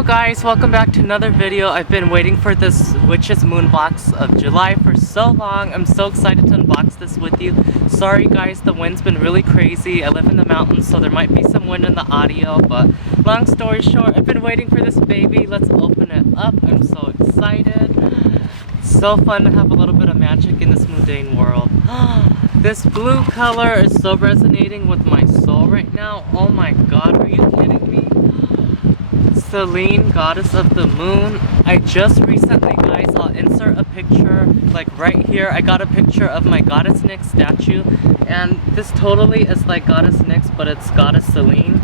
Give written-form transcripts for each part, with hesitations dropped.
Hello guys, welcome back to another video. I've been waiting for this Witch's Moon box of July for so long. I'm so excited to unbox this with you. Sorry guys, the wind's been really crazy. I live in the mountains, so there might be some wind in the audio, but long story short, I've been waiting for this baby. Let's open it up. I'm so excited. It's so fun to have a little bit of magic in this mundane world. This blue color is so resonating with my soul right now. Oh my god, are you kidding me? Selene, goddess of the moon. I just recently, guys, I'll insert a picture like right here. I got a picture of my goddess Nyx statue, and this totally is like goddess Nyx, but it's goddess Selene.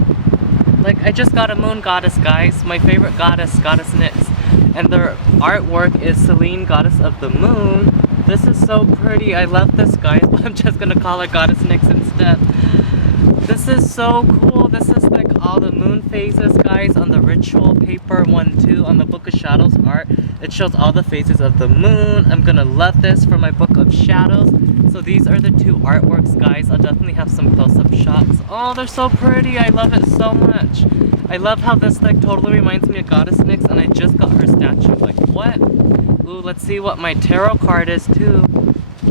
Like, I just got a moon goddess, guys. My favorite goddess, goddess Nyx, and their artwork is Selene, goddess of the moon. This is so pretty. I love this, guys, but I'm just gonna call her goddess Nyx instead. This is so cool. This is like all the moon phases, guys, on the ritual paper 1/2 on the Book of Shadows art. It shows all the phases of the moon. I'm gonna love this for my Book of Shadows. So these are the two artworks, guys. I'll definitely have some close-up shots. Oh, they're so pretty. I love it so much. I love how this like totally reminds me of goddess Nyx, and I just got her statue. Like, what? Ooh, let's see what my tarot card is too.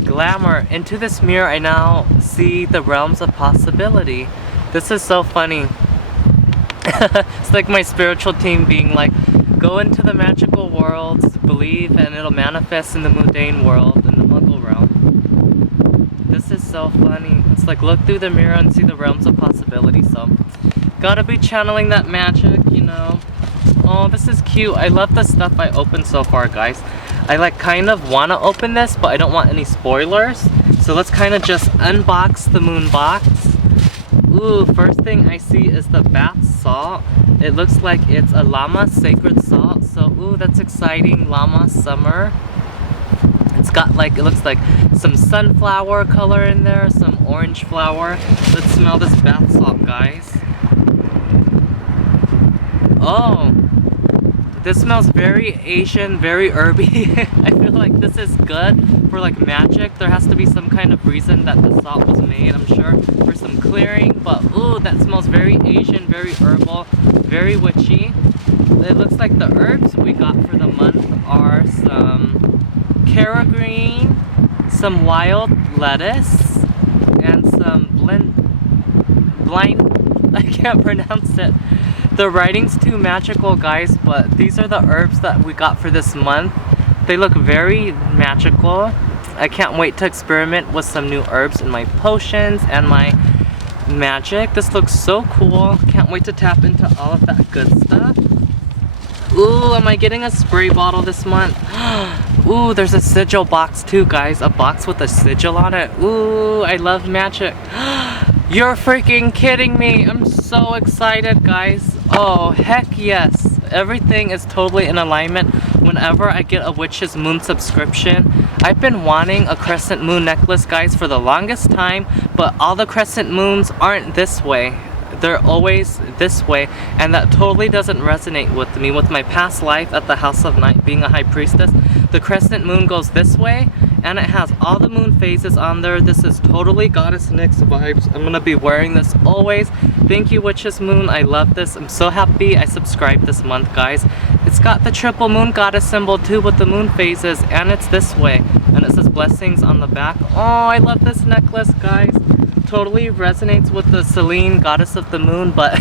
Glamour. Into this mirror I now see the realms of possibility. This is so funny. It's like my spiritual team being like, go into the magical worlds, believe, and it'll manifest in the mundane world, in the Muggle realm. This is so funny. It's like, look through the mirror and see the realms of possibility. So gotta be channeling that magic, you know. Oh, this is cute. I love the stuff I opened so far, guys. I like kind of want to open this, but I don't want any spoilers. So let's kind of just unbox the moon box. Ooh, first thing I see is the bath salt. It looks like it's a llama sacred salt. So, ooh, that's exciting. Llama summer. It's got like, it looks like some sunflower color in there, some orange flower. Let's smell this bath salt, guys. Oh. This smells very Asian, very herby. I feel like this is good for like magic. There has to be some kind of reason that the salt was made, I'm sure, for some clearing. But ooh, that smells very Asian, very herbal, very witchy. It looks like the herbs we got for the month are some Cara green, some wild lettuce, and some blind, I can't pronounce it. The writing's too magical, guys, but these are the herbs that we got for this month. They look very magical. I can't wait to experiment with some new herbs in my potions and my magic. This looks so cool. Can't wait to tap into all of that good stuff. Ooh, am I getting a spray bottle this month? Ooh, there's a sigil box too, guys. A box with a sigil on it. Ooh, I love magic. You're freaking kidding me. I'm so excited, guys. Oh, heck yes. Everything is totally in alignment whenever I get a Witch's Moon subscription. I've been wanting a crescent moon necklace, guys, for the longest time, but all the crescent moons aren't this way. They're always this way, and that totally doesn't resonate with me. With my past life at the House of Night being a high priestess, the crescent moon goes this way, and it has all the moon phases on there. This is totally goddess Nyx vibes. I'm gonna be wearing this always. Thank you, Witch's Moon. I love this. I'm so happy I subscribed this month, guys. It's got the triple moon goddess symbol too with the moon phases, and it's this way, and it says blessings on the back. Oh, I love this necklace, guys. Totally resonates with the Selene, goddess of the moon, but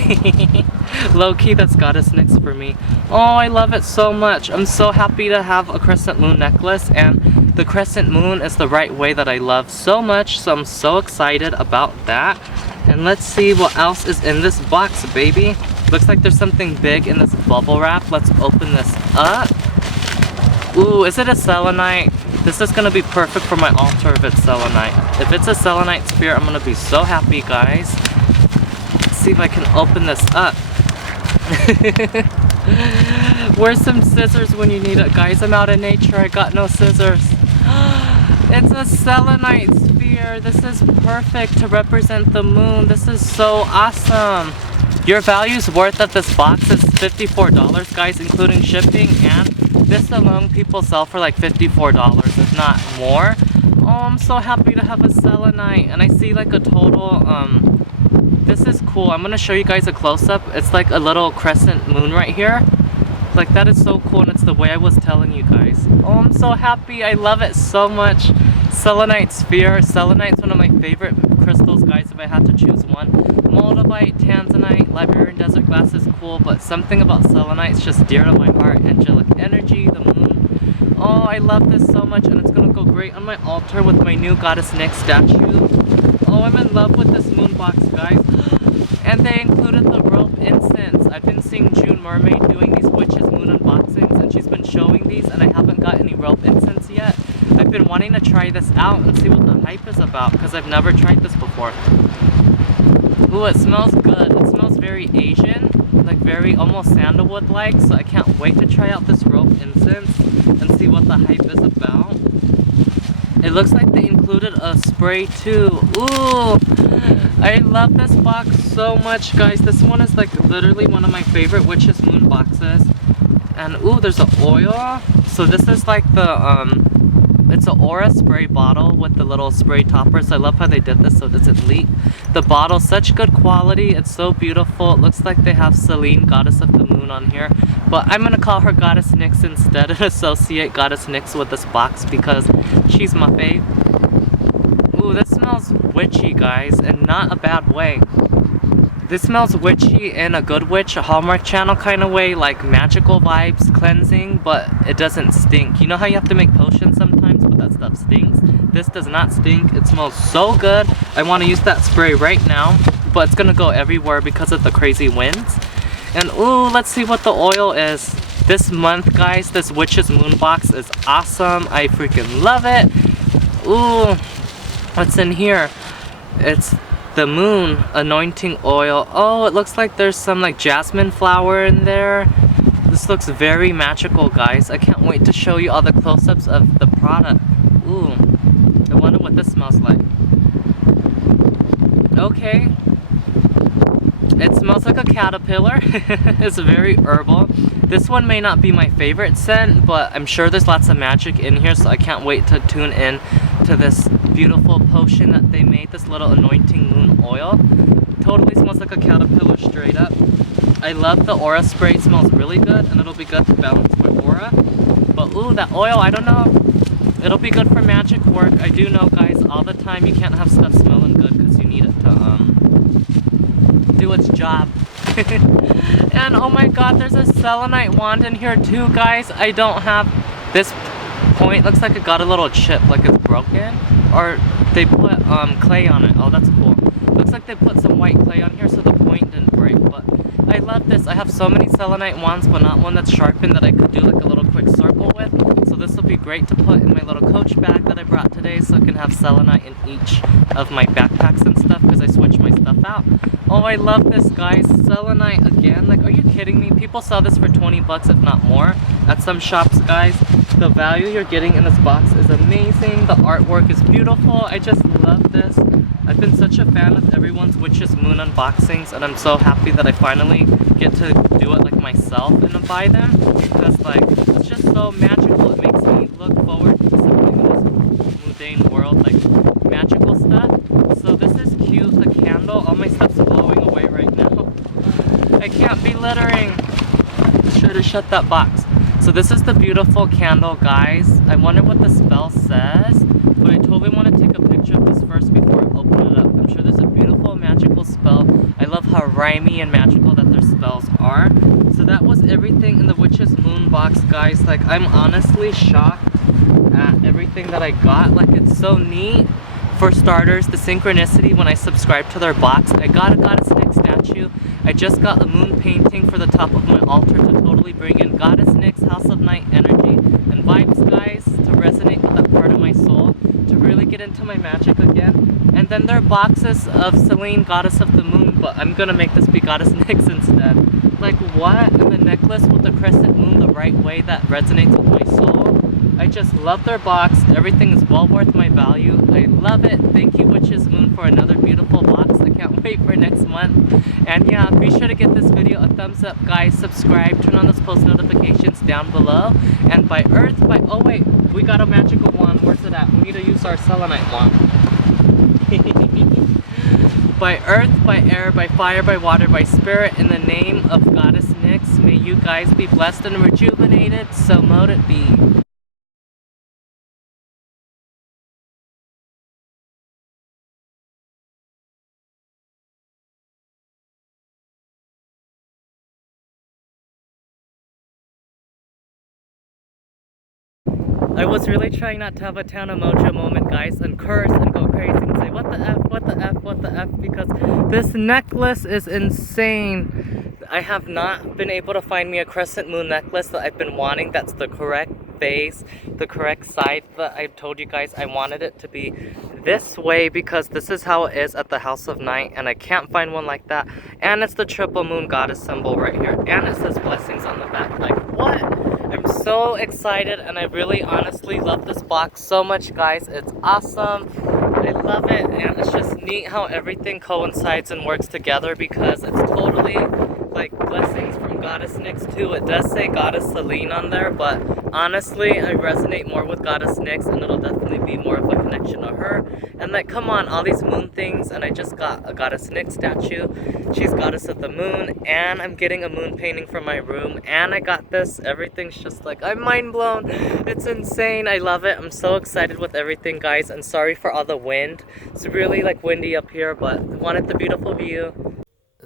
low-key that's goddess Nyx for me. Oh, I love it so much. I'm so happy to have a crescent moon necklace, and the crescent moon is the right way that I love so much, so I'm so excited about that. And let's see what else is in this box, baby. Looks like there's something big in this bubble wrap. Let's open this up. Ooh, is it a selenite? This is gonna be perfect for my altar if it's selenite. If it's a selenite spirit, I'm gonna be so happy, guys. Let's see if I can open this up. Where's some scissors when you need it, guys? I'm out in nature, I got no scissors. It's a selenite sphere. This is perfect to represent the moon. This is so awesome. Your value's worth of this box is $54, guys, including shipping, and this alone people sell for like $54, if not more. Oh, I'm so happy to have a selenite, and I see like a total, this is cool. I'm gonna show you guys a close-up. It's like a little crescent moon right here. Like, that is so cool, and it's the way I was telling you guys. Oh, I'm so happy. I love it so much. Selenite sphere. Selenite's one of my favorite crystals, guys, if I had to choose one. Moldavite, tanzanite, Liberian desert glass is cool, but something about selenite is just dear to my heart. Angelic energy, the moon. Oh, I love this so much, and it's gonna go great on my altar with my new Goddess Nyx statue. Oh, I'm in love with this moon box, guys. And they included the rope incense. I've been seeing June Mermaid doing these witches moon unboxings, and she's been showing these, and I haven't got any rope incense yet. I've been wanting to try this out and see what the hype is about, because I've never tried this before. Ooh, it smells good. It smells very Asian, like very almost sandalwood-like, so I can't wait to try out this rope incense and see what the hype is about. It looks like they included a spray too. Ooh, I love this box so much, guys. This one is like literally one of my favorite Witch's Moon boxes. And ooh, there's an oil. So this is like the it's an aura spray bottle with the little spray toppers. I love how they did this so it doesn't leak. The bottle, such good quality. It's so beautiful. It looks like they have Selene, Goddess of the Moon, on here. But I'm gonna call her Goddess Nyx instead and associate Goddess Nyx with this box because she's my fave. Ooh, this smells witchy, guys, and not a bad way. This smells witchy in a Good Witch, a Hallmark Channel kind of way, like magical vibes, cleansing, but it doesn't stink. You know how you have to make potions sometimes, but that stuff stinks? This does not stink. It smells so good. I want to use that spray right now, but it's gonna go everywhere because of the crazy winds. And ooh, let's see what the oil is. This month, guys, this Witch's Moon box is awesome. I freaking love it. Ooh, what's in here? It's the moon anointing oil. Oh, it looks like there's some like jasmine flower in there. This looks very magical, guys. I can't wait to show you all the close-ups of the product. Ooh, I wonder what this smells like. Okay, it smells like a caterpillar. It's very herbal. This one may not be my favorite scent, but I'm sure there's lots of magic in here, so I can't wait to tune in to this beautiful potion that they made, this little anointing moon oil. Totally smells like a caterpillar straight up. I love the aura spray. It smells really good, and it'll be good to balance my aura. But ooh, that oil, I don't know. It'll be good for magic work. I do know, guys, all the time you can't have stuff smelling good because you need it to do its job. And oh my god, there's a selenite wand in here too, guys. I don't have this point. Looks like it got a little chip, like it's broken. Or they put clay on it. Oh, that's cool. Looks like they put some white clay on here so the point didn't break. But I love this. I have so many selenite wands, but not one that's sharpened that I could do like a little quick circle with. So this will be great to put in my little coach bag that I brought today, so I can have selenite in each of my backpacks and stuff because I switch my stuff out. Oh, I love this, guys. Selenite again. Like, are you kidding me? People sell this for 20 bucks, if not more, at some shops, guys. The value you're getting in this box is amazing. The artwork is beautiful. I just love this. I've been such a fan of everyone's Witch's Moon unboxings, and I'm so happy that I finally get to do it like myself and buy them, because like it's just so magical. It makes me look forward to something in this mundane world, like magical stuff. So this is cute. The candle, all my stuff's blowing away right now. I can't be littering. Should have shut that box. So this is the beautiful candle, guys. I wonder what the spell says, but I totally want to take a picture of this first before I open it up. I'm sure there's a beautiful magical spell. I love how rhymey and magical that their spells are. So that was everything in the Witch's Moon box, guys. Like, I'm honestly shocked at everything that I got. Like, it's so neat. For starters, the synchronicity when I subscribed to their box. I got a Goddess Nyx statue. I just got a moon painting for the top of my altar to totally bring in Goddess Nyx, House of Night energy and vibes, guys, to resonate with that part of my soul, to really get into my magic again. And then there are boxes of Selene, Goddess of the Moon, but I'm gonna make this be Goddess Nyx instead. Like, what? And the necklace with the crescent moon the right way that resonates with my soul. I just love their box. Everything is well worth my value. I love it. Thank you, Witch's Moon, for another beautiful box. I can't wait for next month. And yeah, be sure to give this video a thumbs up, guys. Subscribe, turn on those post notifications down below. And by Earth, oh wait, we got a magical wand. Where's it at? We need to use our selenite wand. By earth, by air, by fire, by water, by spirit, in the name of Goddess Nyx, may you guys be blessed and rejuvenated, so mote it be. I was really trying not to have a Tana Mojo moment, guys, and curse and go crazy and say, what the F, what the F, what the F, because this necklace is insane. I have not been able to find me a crescent moon necklace that I've been wanting that's the correct face, the correct side that I told you guys I wanted it to be this way, because this is how it is at the House of Night, and I can't find one like that. And it's the triple moon goddess symbol right here, and it says blessings on the back. Like, what? I'm so excited, and I really honestly love this box so much, guys. It's awesome. I love it, and it's just neat how everything coincides and works together, because it's totally like blessings from Goddess Nyx too. It does say Goddess Celine on there, but honestly, I resonate more with Goddess Nyx, and it'll definitely be more of a connection to her. And like, come on, all these moon things, and I just got a Goddess Nyx statue. She's Goddess of the Moon, and I'm getting a moon painting for my room, and I got this. Everything's just like, I'm mind blown. It's insane. I love it. I'm so excited with everything, guys, and sorry for all the wind. It's really like windy up here, but I wanted the beautiful view.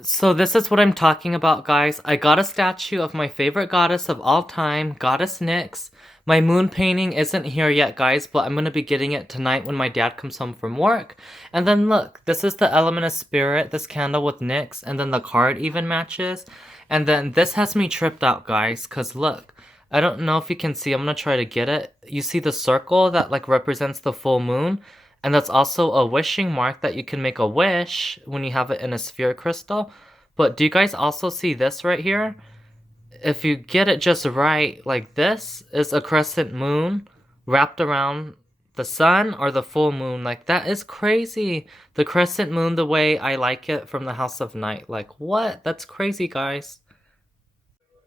So this is what I'm talking about, guys. I got a statue of my favorite goddess of all time, Goddess Nyx. My moon painting isn't here yet, guys, but I'm going to be getting it tonight when my dad comes home from work. And then look, this is the element of spirit, this candle with Nyx, and then the card even matches. And then this has me tripped out, guys, because look, I don't know if you can see, I'm going to try to get it. You see the circle that like represents the full moon? And that's also a wishing mark that you can make a wish when you have it in a sphere crystal. But do you guys also see this right here? If you get it just right, like this is a crescent moon wrapped around the sun or the full moon. Like, that is crazy. The crescent moon the way I like it from the House of Night. Like, what? That's crazy, guys.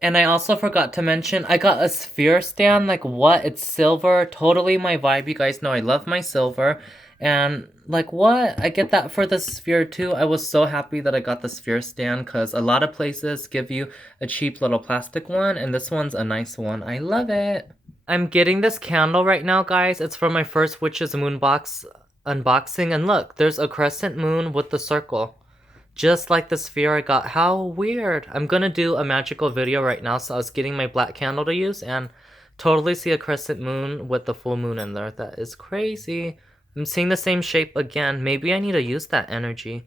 And I also forgot to mention, I got a sphere stand. Like, what? It's silver. Totally my vibe. You guys know I love my silver. And, like, what? I get that for the sphere, too. I was so happy that I got the sphere stand, because a lot of places give you a cheap little plastic one, and this one's a nice one. I love it. I'm getting this candle right now, guys. It's from my first Witch's Moon box unboxing. And look, there's a crescent moon with the circle. Just like the sphere I got. How weird. I'm gonna do a magical video right now, so I was getting my black candle to use, and totally see a crescent moon with the full moon in there. That is crazy. I'm seeing the same shape again. Maybe I need to use that energy.